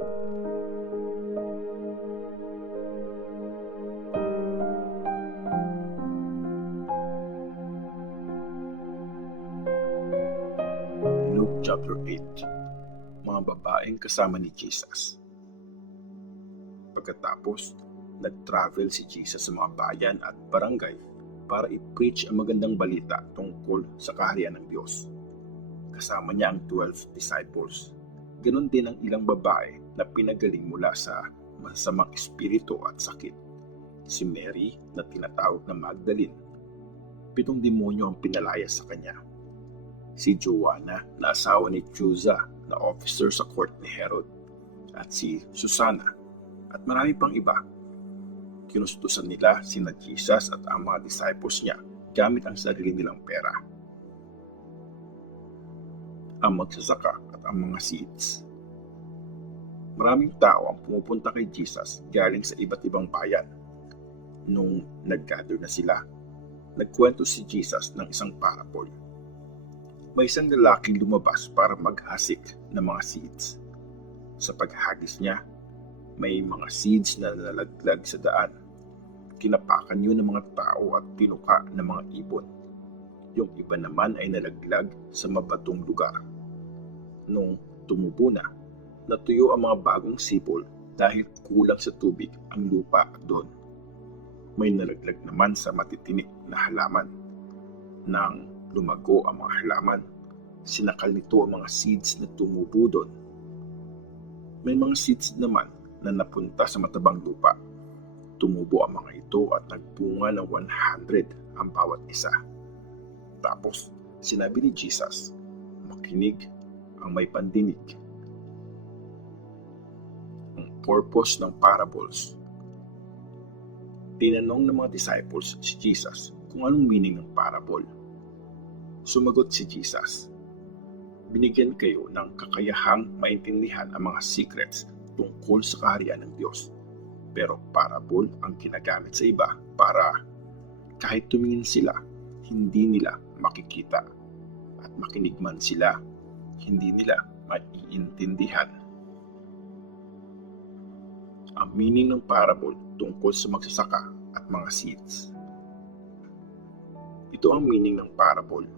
Luke chapter 8. Mga babaeng kasama ni Jesus. Pagkatapos, nag-travel si Jesus sa mga bayan at barangay para i-preach ang magandang balita tungkol sa kaharian ng Diyos. Kasama niya ang 12 disciples. Ganon din ang ilang babae na pinagaling mula sa masasamang espiritu at sakit. Si Mary na tinatawag na Magdalene. 7 demonyo ang pinalaya sa kanya. Si Joanna na asawa ni Chuza na officer sa court ni Herod. At si Susana at marami pang iba. Kinustusan nila sina Jesus at ang mga disciples niya gamit ang sarili nilang pera, ang magsasaka at ang mga seeds. Maraming tao ang pumupunta kay Jesus galing sa iba't ibang bayan. Nung nag-gather na sila, nagkwento si Jesus ng isang parable. May isang lalaking lumabas para maghasik ng mga seeds. Sa paghagis niya, may mga seeds na nalaglag sa daan. Kinapakan yun ng mga tao at tinuka ng mga ibon. Yung iba naman ay nalaglag sa mabatong lugar. Nung tumubo na, natuyo ang mga bagong sipol dahil kulang sa tubig ang lupa doon. May nalaglag naman sa matitinik na halaman. Nang lumago ang mga halaman, sinakal nito ang mga seeds na tumubo doon. May mga seeds naman na napunta sa matabang lupa. Tumubo ang mga ito at nagbunga ng 100 ang bawat isa. Tapos, sinabi ni Jesus, makinig ang may pandinig. Ang purpose ng parables. Tinanong ng mga disciples si Jesus kung anong meaning ng parable. Sumagot si Jesus, binigyan kayo ng kakayahang maintindihan ang mga secrets tungkol sa kaharian ng Diyos. Pero parable ang ginagamit sa iba para kahit tumingin sila, hindi nila makikita. At makinig man sila, hindi nila maiintindihan. Ang meaning ng parable tungkol sa magsasaka at mga seeds. Ito ang meaning ng parable.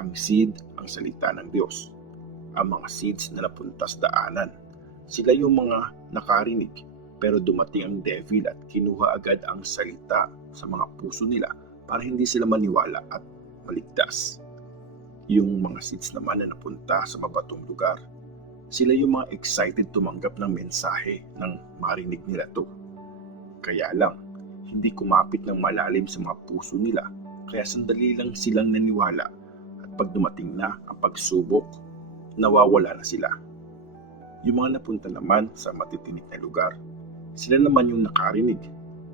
Ang seed ang salita ng Diyos. Ang mga seeds na napunta sa daanan, sila yung mga nakarinig, pero dumating ang devil at kinuha agad ang salita sa mga puso nila para hindi sila maniwala at maligtas. Yung mga seeds naman na napunta sa mabatong lugar, sila yung mga excited tumanggap ng mensahe nang marinig nila to. Kaya lang, hindi kumapit ng malalim sa mga puso nila, kaya sandali lang silang naniwala. Pag dumating na ang pagsubok, nawawala na sila. Yung mga napunta naman sa matitinik na lugar, sila naman yung nakarinig,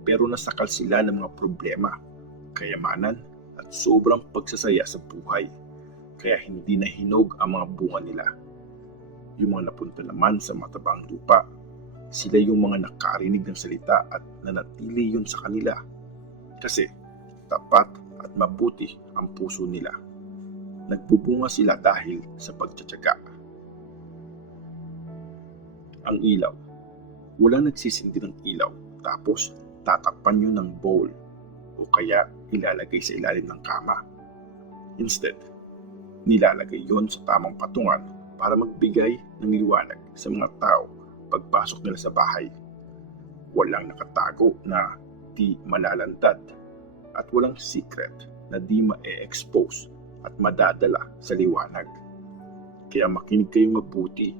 pero nasakal sila ng mga problema, kayamanan at sobrang pagsasaya sa buhay, kaya hindi na hinog ang mga bunga nila. Yung mga napunta naman sa matabang lupa, sila yung mga nakarinig ng salita at nanatili yun sa kanila, kasi tapat at mabuti ang puso nila. Nagbubunga sila dahil sa pagtsatsaga. Ang ilaw. Walang nagsisindi ng ilaw tapos tatakpan nyo ng bowl o kaya ilalagay sa ilalim ng kama. Instead, nilalagay yon sa tamang patungan para magbigay ng liwanag sa mga tao pagpasok nila sa bahay. Walang nakatago na di malalantad at walang secret na di ma-expose at madadala sa liwanag. Kaya makinig kayong mabuti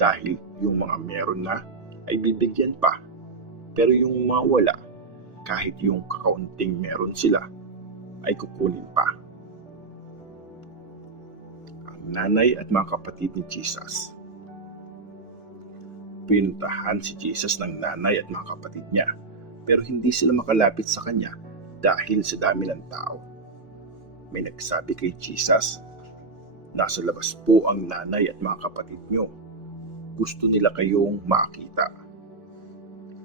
dahil yung mga meron na ay bibigyan pa, pero yung mga wala, kahit yung kakaunting meron sila, ay kukunin pa. Ang nanay at mga kapatid ni Jesus. Pinuntahan si Jesus ng nanay at mga kapatid niya, pero hindi sila makalapit sa kanya dahil sa dami ng tao. May nagsabi kay Jesus, nasa labas po ang nanay at mga kapatid niyo. Gusto nila kayong makita.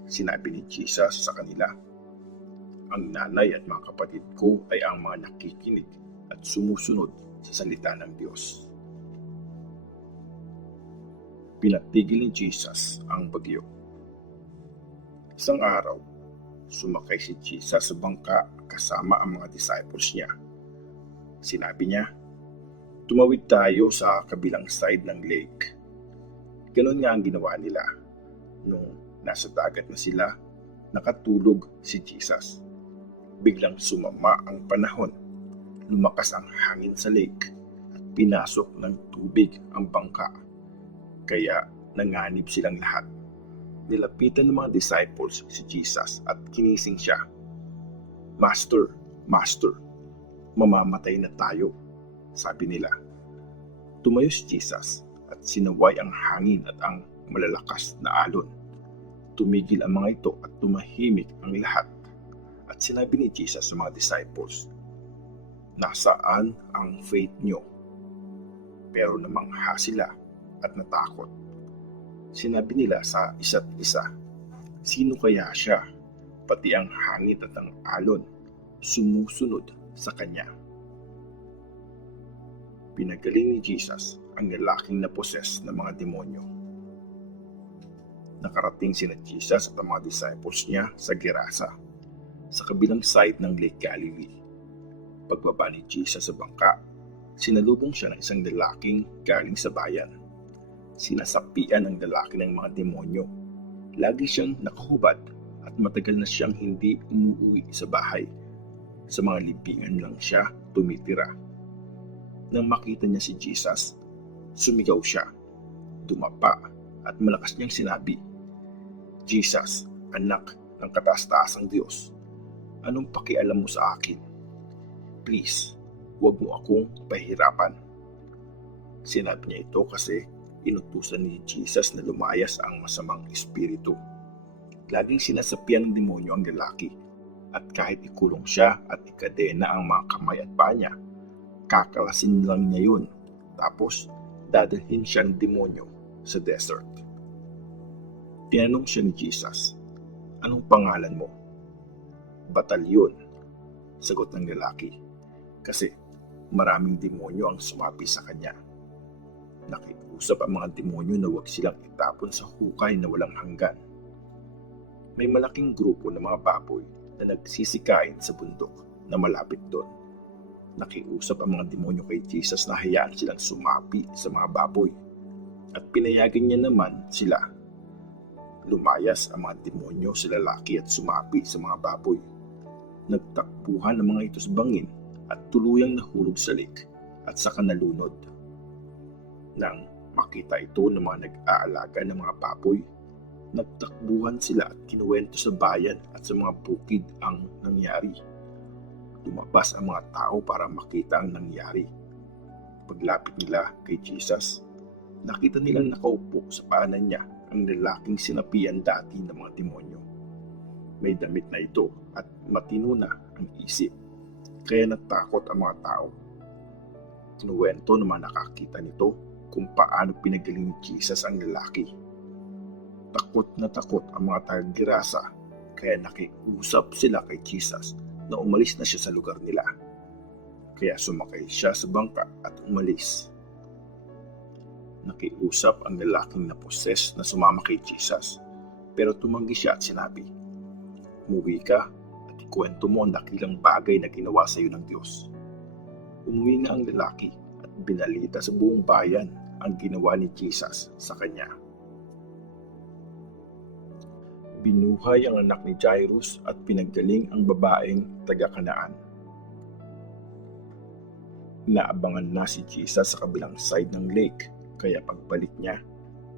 Sinabi ni Jesus sa kanila, ang nanay at mga kapatid ko ay ang mga nakikinig at sumusunod sa salita ng Diyos. Pinatigil ni Jesus ang bagyo. Isang araw, sumakay si Jesus sa bangka kasama ang mga disciples niya. Sinabi niya, "Tumawid tayo sa kabilang side ng lake." Ganon nga ang ginawa nila. Nung nasa dagat na sila, nakatulog si Jesus. Biglang sumama ang panahon. Lumakas ang hangin sa lake at pinasok ng tubig ang bangka. Kaya nanganib silang lahat. Nilapitan ng mga disciples si Jesus at kinising siya. Master, mamamatay na tayo," sabi nila. Tumayo si Jesus at sinaway ang hangin at ang malalakas na alon. Tumigil ang mga ito at tumahimik ang lahat. At sinabi ni Jesus sa mga disciples, "Nasaan ang faith nyo?" Pero namangha sila at natakot. Sinabi nila sa isa't isa, "Sino kaya siya? Pati ang hangin at ang alon sumusunod sa kanya." Pinagaling ni Jesus ang lalaking na-possess ng mga demonyo. Nakarating sina Jesus at ang mga disciples niya sa Gerasa, sa kabilang side ng Lake Galilee. Pagbaba ni Jesus sa bangka, sinalubong siya ng isang lalaking galing sa bayan. Sinasapian ang lalaki ng mga demonyo. Lagi siyang nakahubad at matagal na siyang hindi umuwi sa bahay. Sa mga libingan lang siya tumitira. Nang makita niya si Jesus, sumigaw siya, dumapa at malakas niyang sinabi, "Jesus, anak ng kataas-taasang Diyos, anong pakialam mo sa akin? Please, huwag mo akong pahirapan." Sinabi niya ito kasi inutusan ni Jesus na lumayas ang masamang espiritu. Laging sinasapian ng demonyo ang lalaki at kahit ikulong siya at ikadena ang mga kamay at paa niya, kakalasin lang niya yun tapos dadalhin siya ng demonyo sa desert. Tinanong siya ni Jesus, "Anong pangalan mo?" "Batalyon," sagot ng lalaki, kasi maraming demonyo ang sumapi sa kanya. Nakiusap ang mga demonyo na huwag silang itapon sa hukay na walang hanggan. May malaking grupo ng mga baboy na nagsisikain sa bundok na malapit doon. Nakiusap ang mga demonyo kay Jesus na hayaan silang sumapi sa mga baboy at pinayagan niya naman sila. Lumayas ang mga demonyo sa lalaki at sumapi sa mga baboy. Nagtakbuhan ang mga ito sa bangin at tuluyang nahulog sa lake at saka nalunod. Nang makita ito ng mga nag-aalaga ng mga baboy, nagtakbuhan sila at kinuwento sa bayan at sa mga bukid ang nangyari. Lumabas ang mga tao para makita ang nangyari. Paglapit nila kay Jesus, nakita nilang nakaupo sa paanan niya ang lalaking sinapian dati ng mga demonyo. May damit na ito at matino na ang isip, kaya natakot ang mga tao. Kinuwento ng mga nakakita nito kung paano pinagaling ni Jesus ang lalaki. Takot na takot ang mga taga-Gerasa, kaya nakiusap sila kay Jesus na umalis na siya sa lugar nila. Kaya sumakay siya sa bangka at umalis. Nakiusap ang lalaking na-possess na sumama kay Jesus, pero tumanggi siya at sinabi, "Umuwi ka at ikwento mo ang dakilang bagay na ginawa sa iyo ng Diyos." Umuwi nga ang lalaki at binalita sa buong bayan ang ginawa ni Jesus sa kanya. Binuhay ang anak ni Jairus at pinaggaling ang babaeng taga-Kanaan. Naabangan na si Jesus sa kabilang side ng lake, kaya pagbalik niya,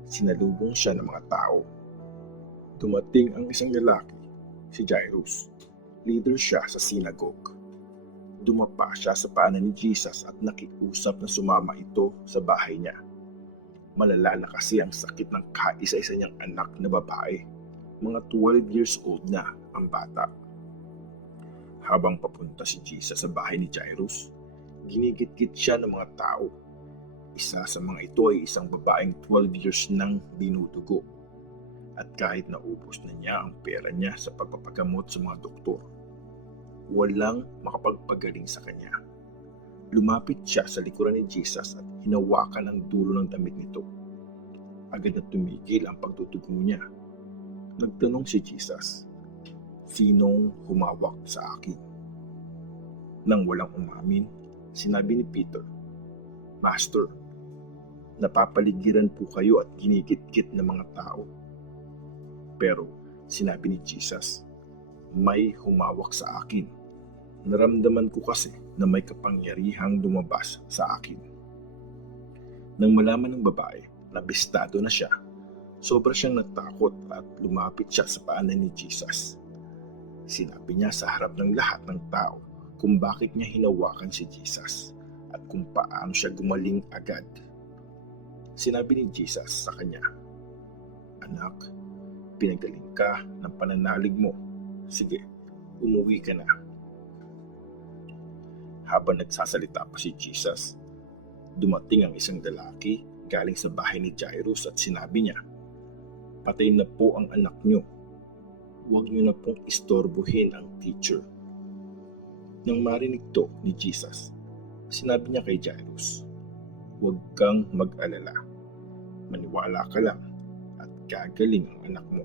sinalubong siya ng mga tao. Dumating ang isang lalaki, si Jairus. Leader siya sa synagogue. Dumapa siya sa paanan ni Jesus at nakiusap na sumama ito sa bahay niya. Malala na kasi ang sakit ng kaisa-isa niyang anak na babae. Mga 12 years old na ang bata. Habang papunta si Jesus sa bahay ni Jairus, ginigit-git siya ng mga tao. Isa sa mga ito ay isang babaeng 12 years nang dinudugo. At kahit naubos na niya ang pera niya sa pagpapagamot sa mga doktor, walang makapagpagaling sa kanya. Lumapit siya sa likuran ni Jesus at hinawakan ang dulo ng damit nito. Agad na tumigil ang pagtutugo niya. Nagtanong si Jesus, "Sinong humawak sa akin?" Nang walang umamin, sinabi ni Peter, "Master, napapaligiran po kayo at ginigit-git ng mga tao." Pero sinabi ni Jesus, "May humawak sa akin. Naramdaman ko kasi na may kapangyarihang lumabas sa akin." Nang malaman ng babae na bistado na siya, sobra siyang natakot at lumapit siya sa paanan ni Jesus. Sinabi niya sa harap ng lahat ng tao kung bakit niya hinawakan si Jesus at kung paano siya gumaling agad. Sinabi ni Jesus sa kanya, "Anak, pinagaling ka ng pananalig mo. Sige, umuwi ka na." Habang nagsasalita pa si Jesus, dumating ang isang lalaki galing sa bahay ni Jairus at sinabi niya, "Patay na po ang anak niyo. Huwag niyo na pong istorbohin ang teacher." Nang marinig to ni Jesus, sinabi niya kay Jairus, "Huwag kang mag-alala. Maniwala ka lang at gagaling ang anak mo."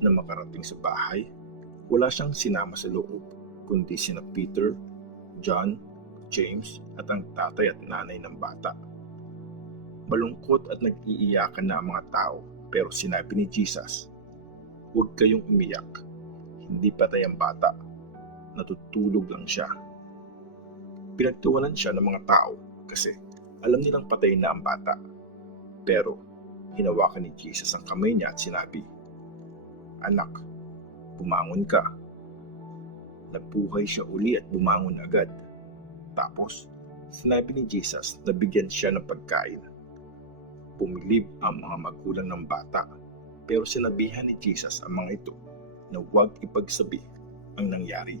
Nang makarating sa bahay, wala siyang sinama sa loob, kundi sina Peter, John, James at ang tatay at nanay ng bata. Malungkot at nag-iiyakan na ang mga tao, pero sinabi ni Jesus, "Huwag kayong umiyak. Hindi patay ang bata. Natutulog lang siya." Pinagtawanan siya ng mga tao kasi alam nilang patay na ang bata. Pero hinawakan ni Jesus ang kamay niya at sinabi, "Anak, bumangon ka." Nabuhay siya uli at bumangon agad. Tapos, sinabi ni Jesus na bigyan siya ng pagkain. Pumilib ang mga magulang ng bata, pero sinabihan ni Jesus ang mga ito na huwag ipagsabi ang nangyari.